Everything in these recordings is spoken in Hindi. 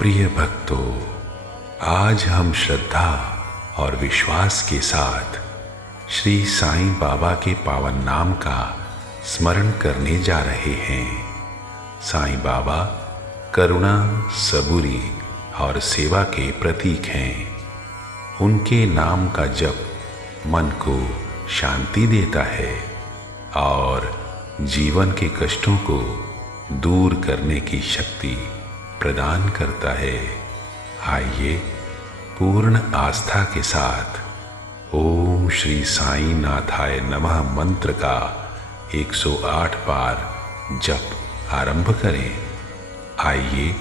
प्रिय भक्तों, आज हम श्रद्धा और विश्वास के साथ श्री साईं बाबा के पावन नाम का स्मरण करने जा रहे हैं। साईं बाबा करुणा, सबूरी और सेवा के प्रतीक हैं। उनके नाम का जप मन को शांति देता है और जीवन के कष्टों को दूर करने की शक्ति प्रदान करता है। आइए पूर्ण आस्था के साथ ओम श्री साईं नाथाय नमः मंत्र का 108 बार जप आरंभ करें। आइए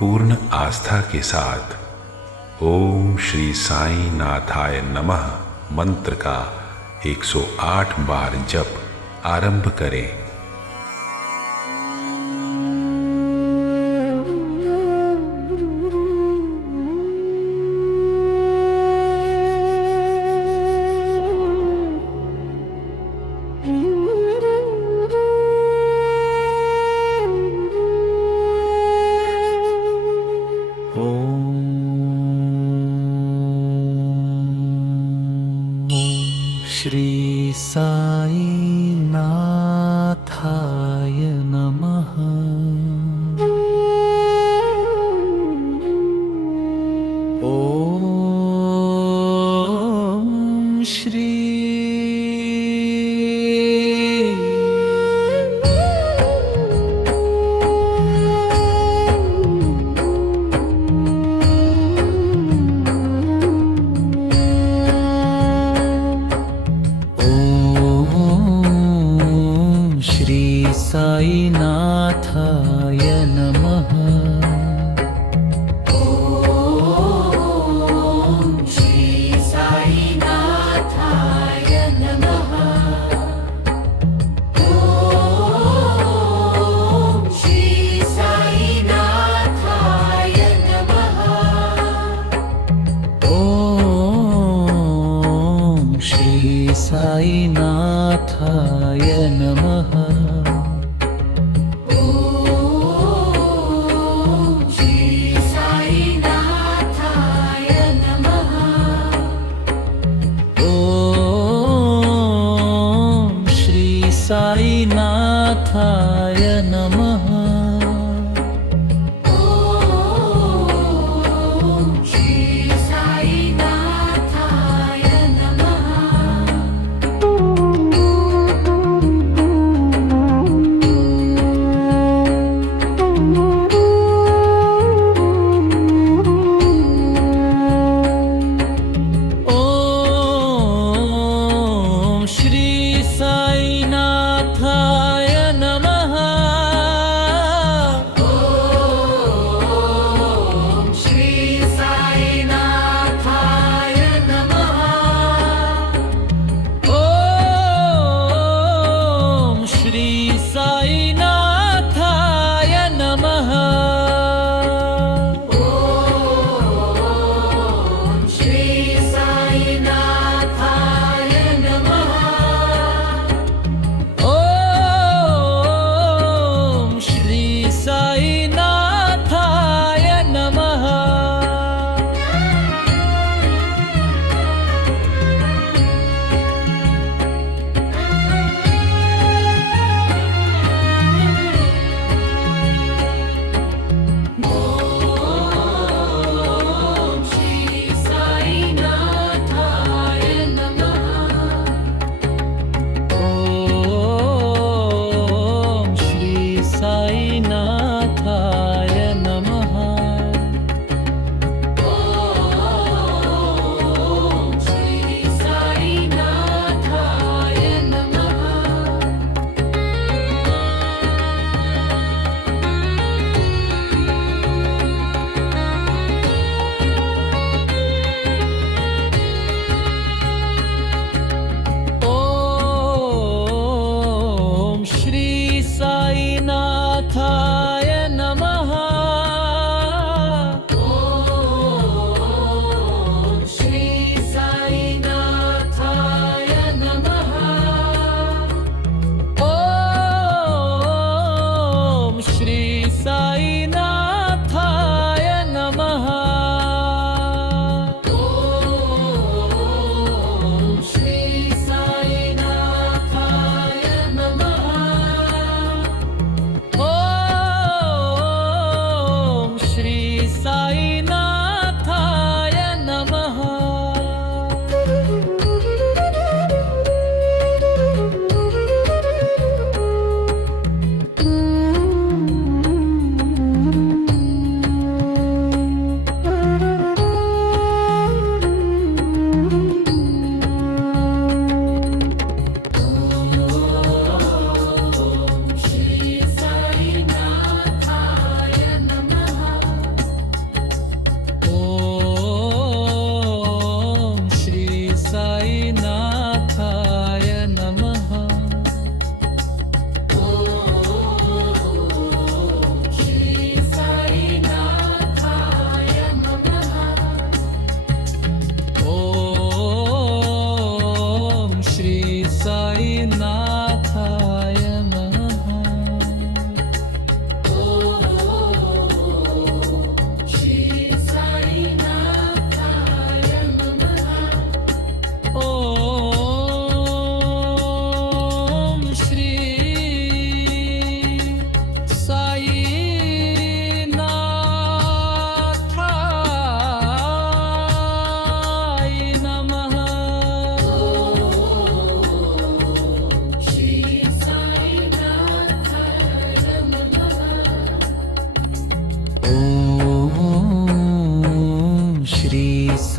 पूर्ण आस्था के साथ ओम श्री साईं नाथाय नमः मंत्र का 108 बार जप आरंभ करें। श्री साईं नाथाय नमः। ओम श्री साईं नाथाय नमः। ओम श्री साईं नाथाय नमः। ओम श्री साईं नाथाय नमः। ओम श्री साईं नाथाय नमः। साईं नाथाय नमः। ओम श्री साईं नाथाय नमः। ओम श्री साईं नाथाय नमः।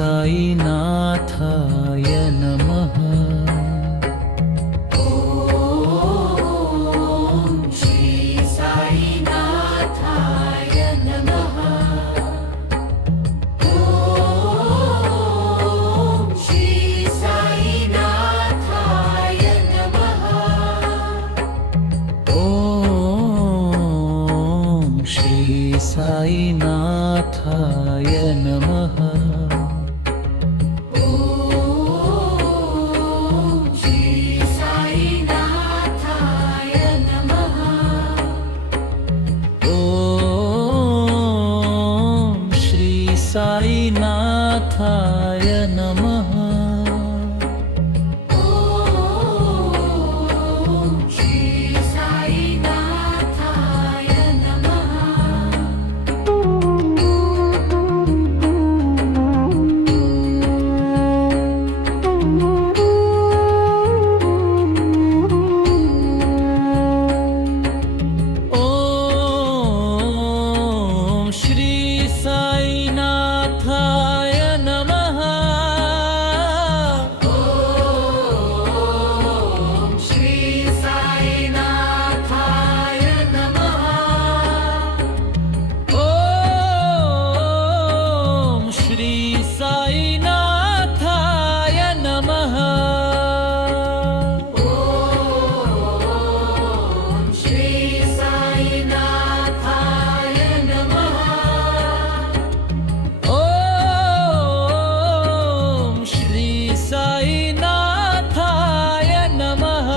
साईनाथाय नमः ॐ श्री साईनाथाय नमः ॐ श्री साईनाथाय नमः ॐ श्री साईनाथाय नमः साईनाथाय नमः ॐ श्री साईनाथाय नमः ॐ श्री साईनाथाय नमः ॐ श्री साईनाथाय नमः ॐ श्री साईनाथाय नमः ॐ श्री साईनाथाय नमः ॐ श्री साईनाथाय नमः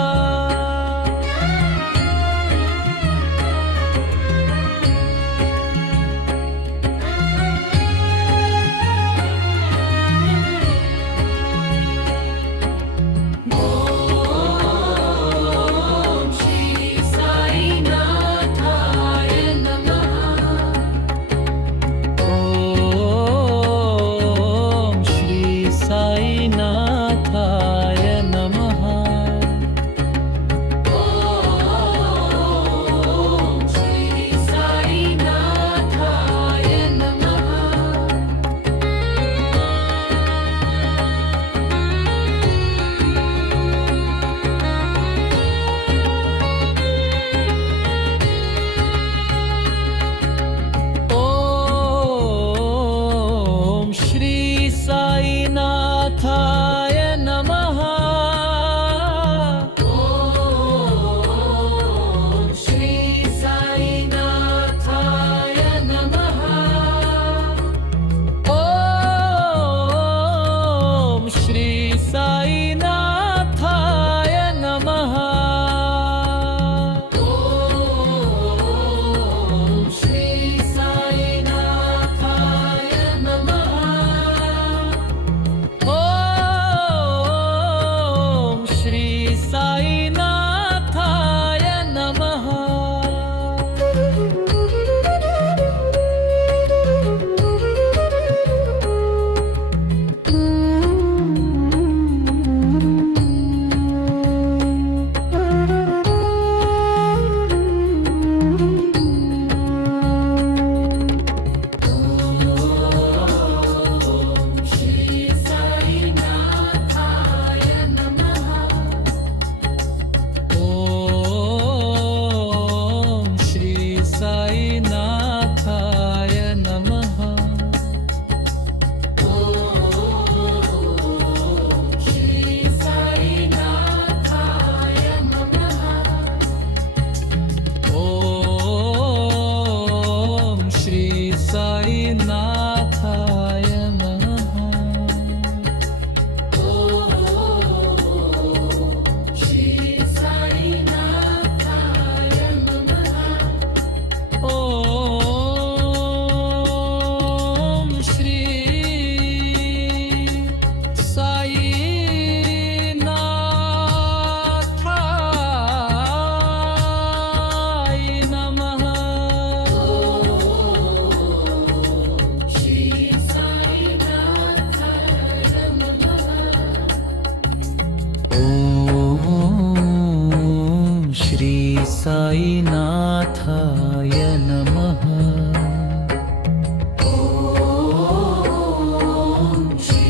ॐ श्री साईनाथाय नमः ॐ श्री साईनाथाय नमः ॐ श्री साईनाथाय नमः ॐ श्री साईनाथाय नमः ॐ श्री साईनाथाय नमः ॐ श्री साईनाथाय नमः ॐ श्री साईनाथाय नमः ॐ श्री साईनाथाय नमः ॐ श्री साईनाथाय नमः ॐ श्री साईनाथाय नमः ॐ श्री साईनाथाय नमः ॐ श्री साईनाथाय नमः श्री साईनाथाय नमः ॐ श्री साईनाथाय नमः श्री साईनाथाय नमः ॐ श्री साईनाथाय नमः ॐ श्री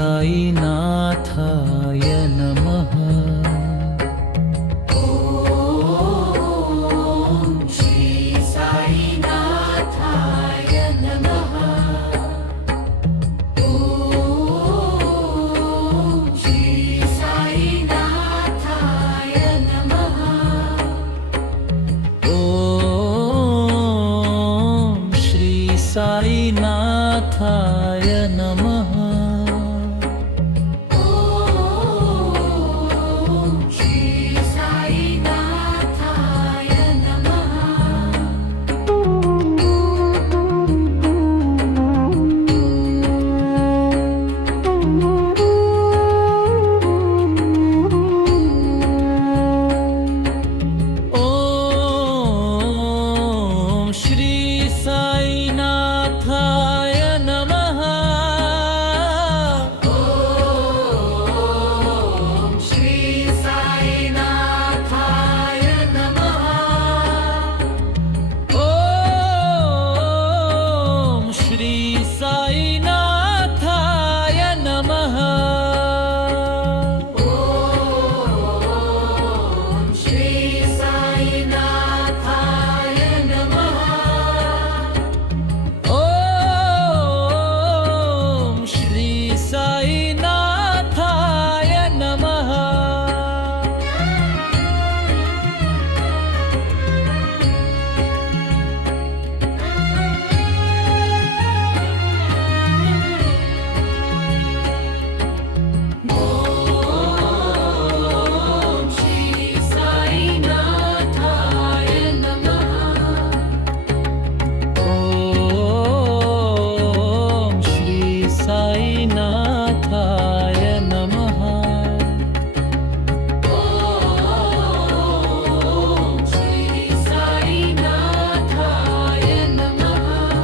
साईनाथाय नमः. श्री साईनाथाय नमः. श्री साईनाथाय नमः. ॐ श्री साईनाथाय नमः. श्री साईनाथाय नमः. ॐ श्री साईनाथाय नमः. श्री साईनाथाय नमः. ॐ श्री साईनाथाय नमः. श्री साईनाथाय नमः. ॐ श्री साईनाथाय नमः. श्री साईनाथाय नमः. ॐ श्री साईनाथाय नमः. श्री साईनाथाय नमः.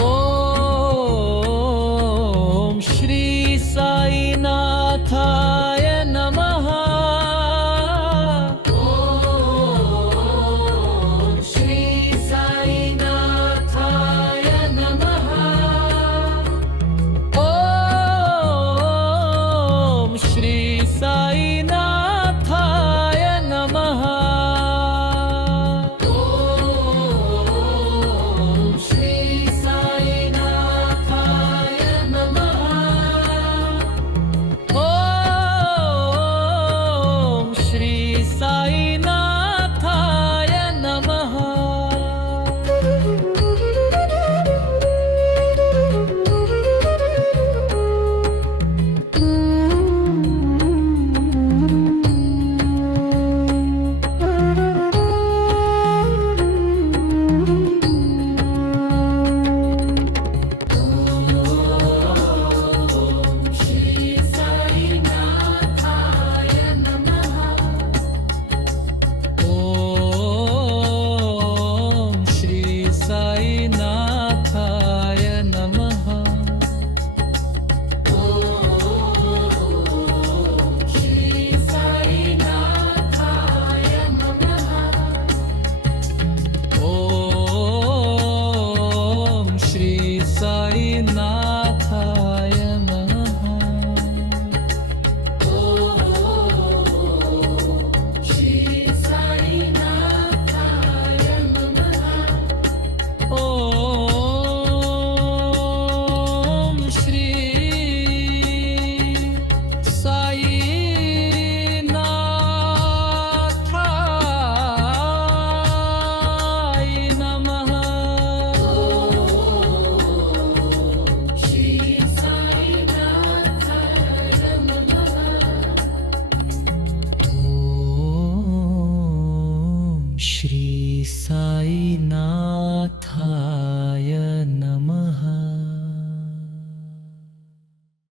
ॐ श्री साईनाथाय नमः. श्री साईनाथाय नमः. ॐ श्री साईनाथाय नमः. श्री साईनाथाय नमः. ॐ श्री साईनाथाय नमः. श्री साईनाथाय नमः. ॐ श्री साईनाथाय नमः. श्री साईनाथाय नमः. ॐ श्री साईनाथाय नमः. श्री साईनाथाय नमः. ॐ श्री साईनाथाय नमः. श्री साईनाथाय नमः. ॐ श्री साईनाथाय